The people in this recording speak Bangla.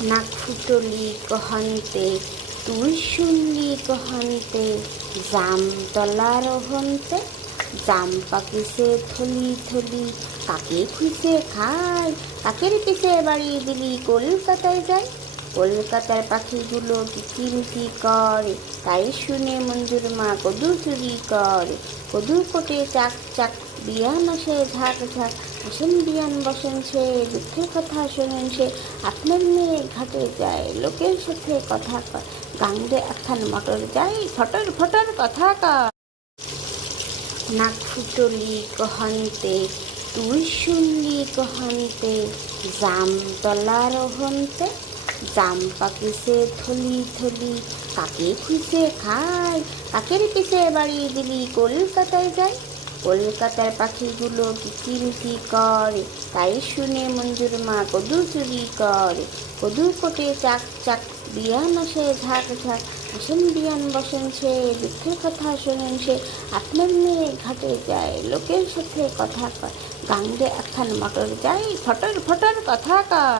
নাক ফুটলি কহন্তে তুই শুনলি কহন্তে জামতলার হন্তে জাম পাকিছে থলি থলি কাকে খুঁজে খায় কাকের পিছে বাড়ি দিলি কলকাতায় যায় কলকাতার পাখিগুলো কিচিমিচি করে তাই শুনে মঞ্জুর মা কদু চুরি করে কদু কোটে চাক চাক বিয়ান আসে ঝাঁক ঝাঁক আসেন বিয়ান বসেন সে দুঃখের কথা শোনেন সে আপনার মেয়ে ঘাটে যায় লোকের সাথে কথা কয় গাঙ্গে একখান মটর যায় ফটর ফটর কথা কয় নাক ফুটলি কহন্তে তুই শুনলি কহন্তে জামতলার হন্তে জাম পাকিছে থলি থলি কাকে খুঁজে খায় কাকের পিছে বাড়ি দিলি কলকাতায় যায় কলকাতার পাখিগুলো কিচিমিচি করে তাই শুনে মঞ্জুর মা কদু চুরি করে কদু কোটে চাক চাক বিয়ান আসে ঝাঁক ঝাঁক আসেন বিয়ান বসেন সে দুঃখের কথা শোনেন সে আপনার মেয়ে ঘাটে যায় লোকের সাথে কথা কয় গাঙ্গে একখান মটর যায় ফটর ফটর কথা কয়।